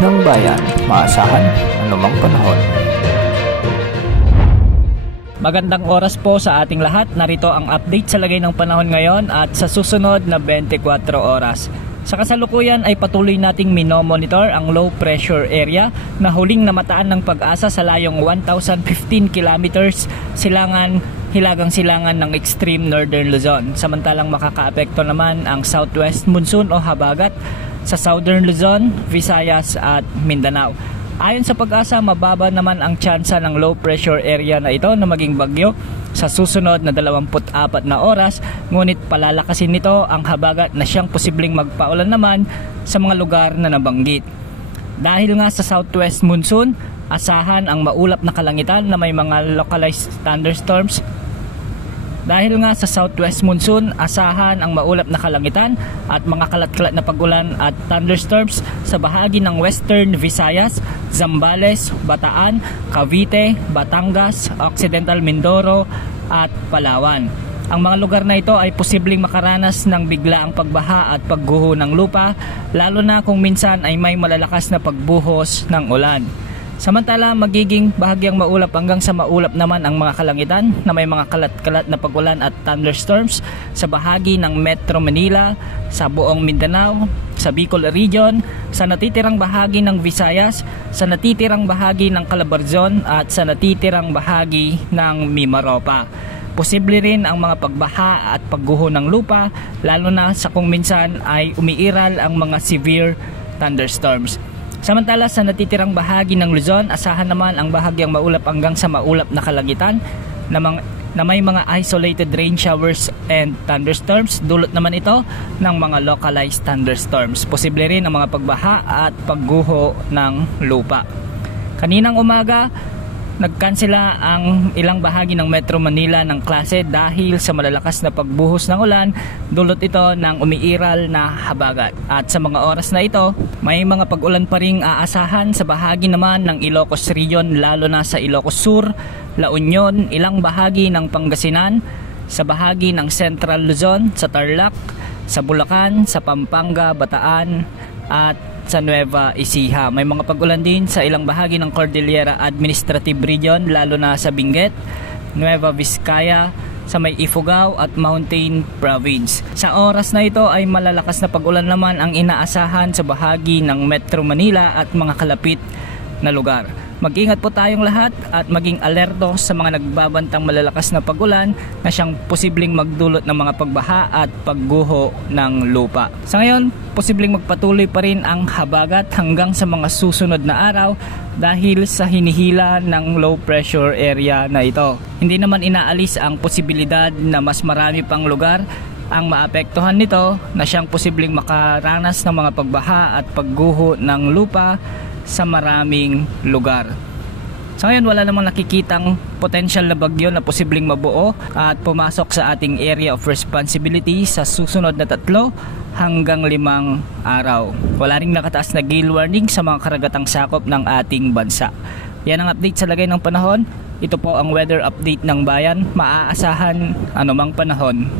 ng bayan, maasahan anumang panahon. Magandang oras po sa ating lahat. Narito ang update sa lagay ng panahon ngayon at sa susunod na 24 oras. Sa kasalukuyan ay patuloy nating minomonitor ang low pressure area na huling namataan ng Pag-asa sa layong 1,015 kilometers hilagang silangan ng extreme northern Luzon. Samantalang makakaapekto naman ang southwest monsoon o habagat sa southern Luzon, Visayas at Mindanao. Ayon sa Pag-asa, mababa naman ang tsansa ng low pressure area na ito na maging bagyo sa susunod na 24 na oras, ngunit palalakasin nito ang habagat na siyang posibleng magpaulan naman sa mga lugar na nabanggit. Dahil nga sa southwest monsoon, asahan ang maulap na kalangitan na may mga localized thunderstorms. Dahil nga sa southwest monsoon, asahan ang maulap na kalangitan at mga kalat-kalat na pag-ulan at thunderstorms sa bahagi ng western Visayas, Zambales, Bataan, Cavite, Batangas, Occidental Mindoro at Palawan. Ang mga lugar na ito ay posibleng makaranas ng biglaang pagbaha at pagguho ng lupa, lalo na kung minsan ay may malalakas na pagbuhos ng ulan. Samantala, magiging bahagyang maulap hanggang sa maulap naman ang mga kalangitan na may mga kalat-kalat na pag-ulan at thunderstorms sa bahagi ng Metro Manila, sa buong Mindanao, sa Bicol Region, sa natitirang bahagi ng Visayas, sa natitirang bahagi ng Calabarzon at sa natitirang bahagi ng Mimaropa. Posible rin ang mga pagbaha at pagguho ng lupa, lalo na sa kung minsan ay umiiral ang mga severe thunderstorms. Samantala, sa natitirang bahagi ng Luzon, asahan naman ang bahagyang maulap hanggang sa maulap na kalangitan na may mga isolated rain showers and thunderstorms. Dulot naman ito ng mga localized thunderstorms. Posible rin ang mga pagbaha at pagguho ng lupa. Kaninang umaga, nagkansela ang ilang bahagi ng Metro Manila ng klase dahil sa malalakas na pagbuhos ng ulan, dulot ito ng umiiral na habagat. At sa mga oras na ito, may mga pag-ulan pa ring aasahan sa bahagi naman ng Ilocos Region, lalo na sa Ilocos Sur, La Union, ilang bahagi ng Pangasinan, sa bahagi ng Central Luzon, sa Tarlac, sa Bulacan, sa Pampanga, Bataan at sa Nueva Ecija. May mga pag-ulan din sa ilang bahagi ng Cordillera Administrative Region, lalo na sa Benguet, Nueva Vizcaya, sa may Ifugao at Mountain Province. Sa oras na ito ay malalakas na pag-ulan naman ang inaasahan sa bahagi ng Metro Manila at mga kalapit na lugar. Mag-ingat po tayong lahat at maging alerto sa mga nagbabantang malalakas na pag-ulan na siyang posibleng magdulot ng mga pagbaha at pagguho ng lupa. Sa ngayon, posibleng magpatuloy pa rin ang habagat hanggang sa mga susunod na araw dahil sa hinihila ng low pressure area na ito. Hindi naman inaalis ang posibilidad na mas marami pang lugar ang maapektuhan nito na siyang posibleng makaranas ng mga pagbaha at pagguho ng lupa sa maraming lugar. So ngayon, wala namang nakikitang potential na bagyo na posibleng mabuo at pumasok sa ating area of responsibility sa susunod na 3 hanggang 5 araw. Wala ring nakataas na gale warning sa mga karagatang sakop ng ating bansa. Yan ang update sa lagay ng panahon. Ito po ang weather update ng bayan. Maaasahan anumang panahon.